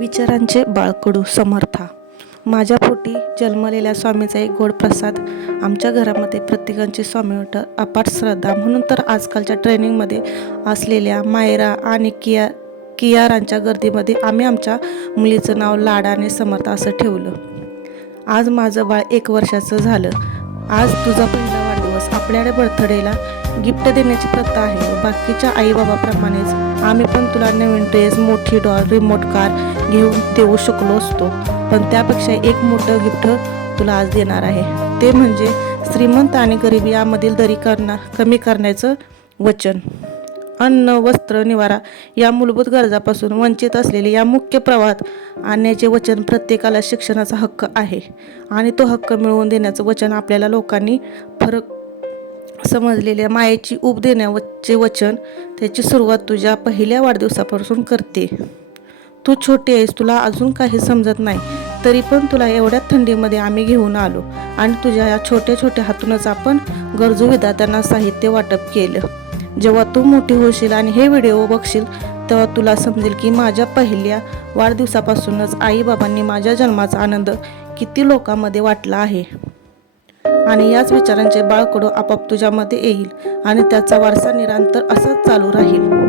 विचारांचे बाळकडू समर्था. माझ्या पोटी जन्मलेल्या स्वामीचा एक गोड प्रसाद. आमच्या घरामध्ये प्रत्येकांची स्वामीवर अपाट श्रद्धा. म्हणून तर आजकालच्या ट्रेनिंगमध्ये असलेल्या मायरा आणि कियारांच्या गर्दीमध्ये आम्ही आमच्या मुलीचं नाव लाडाने समर्था असं ठेवलं. आज माझं बाळ 1 वर्षाचं झालं. आज तुझा पहिला वाढदिवस. आपल्याकडे बर्थडेला गिफ्ट देण्याची प्रथा आहे. बाकीच्या आईबाबाप्रमाणेच आम्ही पण तुला नवीन ड्रेस, मोठी डॉल, रिमोट कार घेऊन देऊ शकलो असतो. पण त्यापेक्षा एक मोठं गिफ्ट तुला आज देणार आहे. ते म्हणजे श्रीमंत आणि गरीब यामधील दरी कमी करण्याचं वचन. अन्न, वस्त्र, निवारा या मूलभूत गरजापासून वंचित असलेले या मुख्य प्रवाहात आणण्याचे वचन. प्रत्येकाला शिक्षणाचा हक्क आहे आणि तो हक्क मिळवून देण्याचं वचन. आपल्याला लोकांनी फरक समजलेल्या मायेची ऊब देण्याचे वचन. त्याची सुरुवात तुझ्या पहिल्या वाढदिवसापासून करते. तू छोटी आहेस, तुला अजून काही समजत नाही, तरी पण तुला एवढ्या थंडीमध्ये आम्ही घेऊन आलो आणि तुझ्या या छोट्या छोट्या हातूनच आपण गरजू विद्यार्थ्यांना साहित्य वाटप केलं. जेव्हा तू मोठी होशील आणि हे व्हिडिओ बघशील तेव्हा तुला समजेल की माझ्या पहिल्या वाढदिवसापासूनच आईबाबांनी माझ्या जन्माचा आनंद किती लोकांमध्ये वाटला आहे. आणि याच विचारांचे बाळकडू आपोआप तुझ्यामध्ये येईल आणि त्याचा वारसा निरंतर असाच चालू राहील.